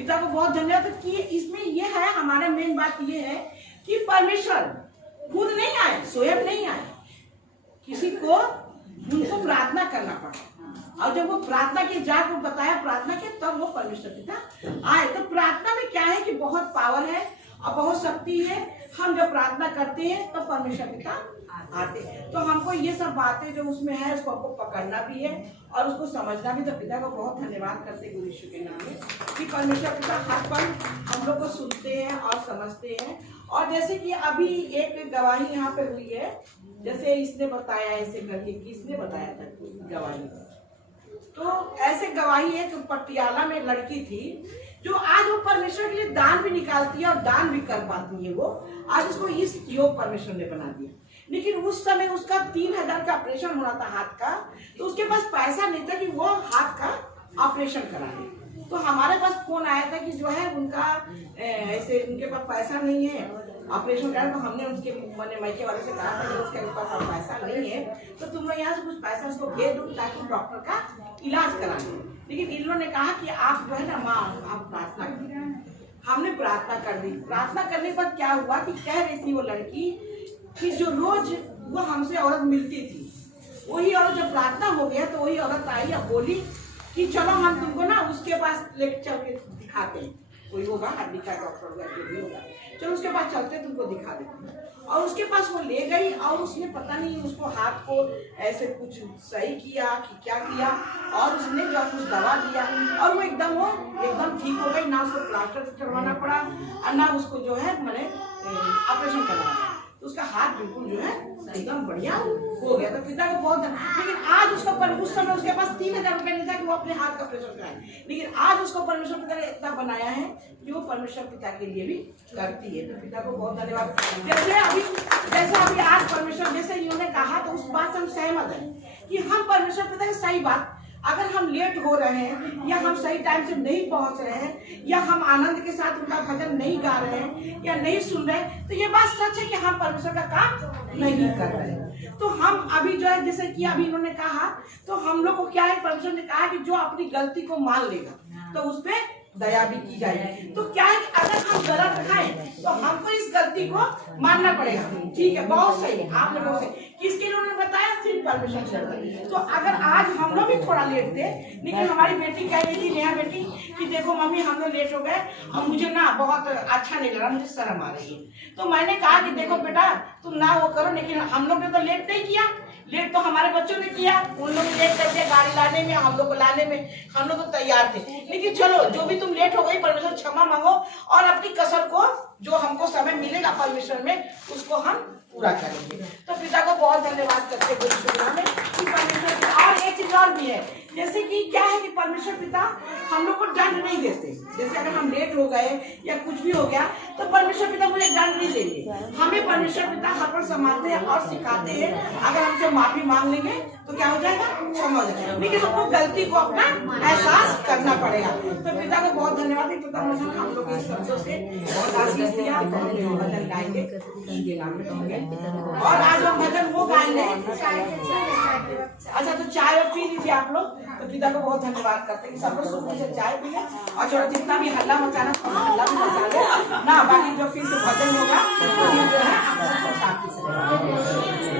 पिता को बहुत धन्यवाद कि इसमें ये है, हमारा मेन बात ये है कि परमेश्वर खुद नहीं आए, स्वयं नहीं आए, किसी को उनको प्रार्थना करना पड़ा। और जब वो प्रार्थना के जाकर बताया प्रार्थना के, तब वो परमेश्वर पिता आए। तो प्रार्थना में क्या है कि बहुत पावर है और बहुत शक्ति है। हम जब प्रार्थना करते हैं तो परमेश्वर पिता आते हैं। तो हमको ये सब बातें जो उसमें है उसको हमको पकड़ना भी है और उसको समझना भी। तो पिता को बहुत धन्यवाद करते गुरु यीशु के नाम में कि परमेश्वर पिता हर पल हम लोग को सुनते हैं और समझते हैं। और जैसे कि अभी एक गवाही यहाँ पे हुई है, जैसे इसने बताया ऐसे करके, किसने बताया था गवाही, तो ऐसे गवाही एक पटियाला में लड़की थी जो आज वो परमेश्वर के लिए दान भी निकालती है और दान भी कर पाती है। वो आज उसको इस योग परमेश्वर ने बना दिया। लेकिन उस समय उसका 3000 का ऑपरेशन होना था हाथ का, तो उसके पास पैसा नहीं था कि वो हाथ का ऑपरेशन कराए। तो हमारे पास फोन आया था कि जो है उनका ऐसे उनके पास पैसा नहीं है ऑपरेशन कराए। तो हमने उसके मैंने मायके वाले से कहा था कि उसके पास पैसा नहीं है तो तुम लोग यहाँ से कुछ पैसा उसको भेज दो ताकि डॉक्टर का इलाज करा दो। लेकिन इन लोगों ने कहा कि आप जो है ना माँ आप प्रार्थना करिए। हमने प्रार्थना कर दी। प्रार्थना करने पर क्या हुआ कि कह रही थी वो लड़की कि जो रोज वो हमसे औरत मिलती थी, वही औरत जब प्रार्थना हो गया तो वही औरत आई और बोली कि चलो हम तुमको ना उसके पास लेके चल के दिखाते हैं, कोई होगा हड्डी का डॉक्टर होगा जो भी होगा, चलो उसके पास चलते तुमको दिखा देते हैं। और उसके पास वो ले गई और उसने पता नहीं उसको हाथ को ऐसे कुछ सही किया कि क्या किया और उसने जो कुछ दवा दिया और वो एकदम ठीक हो गई। ना उसको प्लास्टर चढ़वाना पड़ा और ना उसको जो है मैंने ऑपरेशन करवाना पड़ा। तो उसका हाथ बिल्कुल जो है एकदम बढ़िया हो गया। तो पिता को बहुत, लेकिन आज उसका उस समय उसके पास 3000 रुपये नहीं था कि वो अपने हाथ का ऑपरेशन कराए। लेकिन आज उसको परमेश्वर पिता ने इतना बनाया है कि वो परमेश्वर पिता के लिए भी करती है। तो पिता को बहुत धन्यवाद। जैसे अभी आज परमेश्वर जैसे इन्होंने कहा तो उस बात से हम सहमत हैं कि हम परमेश्वर पिता की सही बात, अगर हम लेट हो रहे हैं या हम सही टाइम से नहीं पहुंच रहे हैं या हम आनंद के साथ उनका भजन नहीं गा रहे हैं या नहीं सुन रहे हैं, तो ये बात सच है कि हम परमेश्वर का काम नहीं कर रहे हैं। तो हम अभी जो है जैसे कि अभी इन्होंने कहा, तो हम लोग को क्या है, परमेश्वर ने कहा कि जो अपनी गलती को मान लेगा तो उस पर दया भी की जाएगी। तो क्या है कि अगर हम गलत खाएं तो हमको इस गलती को मानना पड़ेगा। ठीक है, बहुत सही, आप लोगों से किसके लिए उन्होंने बताया, सिर्फ परमेश्वर ने। तो अगर आज हम लोग भी थोड़ा लेट थे, लेकिन हमारी बेटी कह रही थी, नेहा बेटी, कि देखो मम्मी हम लोग लेट हो गए और मुझे ना बहुत अच्छा नहीं लग रहा, मुझे शर्म आ रही है। तो मैंने कहा कि देखो बेटा तुम ना वो करो, लेकिन हम लोग ने तो लेट नहीं किया, लेट तो हमारे बच्चों ने किया। उन लोग लेट करके गाड़ी लाने में, हम लोग को लाने में हम लोग तो तैयार थे। लेकिन चलो जो भी तुम लेट हो गई, परमेश्वर क्षमा मांगो और अपनी कसर को जो हमको समय मिलेगा परमेश्वर में उसको हम पूरा करेंगे। तो पिता को बहुत धन्यवाद करते हैं गुरु में कि परमेश्वर की। और एक चीज और भी है, जैसे कि क्या है कि परमेश्वर पिता हम लोग को दंड नहीं देते। जैसे अगर हम लेट हो गए या कुछ भी हो गया तो परमेश्वर पिता मुझे दंड नहीं देंगे। हमें परमेश्वर पिता हर पर संभालते हैं और सिखाते हैं। अगर हमसे माफी मांग लेंगे तो क्या हो जाएगा, क्षमा हो जाएगा। लेकिन हमको गलती को अपना एहसास करना पड़ेगा। तो पिता को बहुत धन्यवाद। पिता हम लोग इस शब्दों से बहुत आशीष दिया। भजन गाएंगे उसके नाम में और आज हम भजन वो गाएंगे। अच्छा, तो चाय पी लीजिए आप लोग। तो पिता को बहुत धन्यवाद करते हैं कि सब लोग सुबह से चाय पी लें और चलो जितना भी हल्ला मचाना हल्ला भी मचा ले ना, बाकी जो फिर से भजन होगा जो है आप लोग शांति से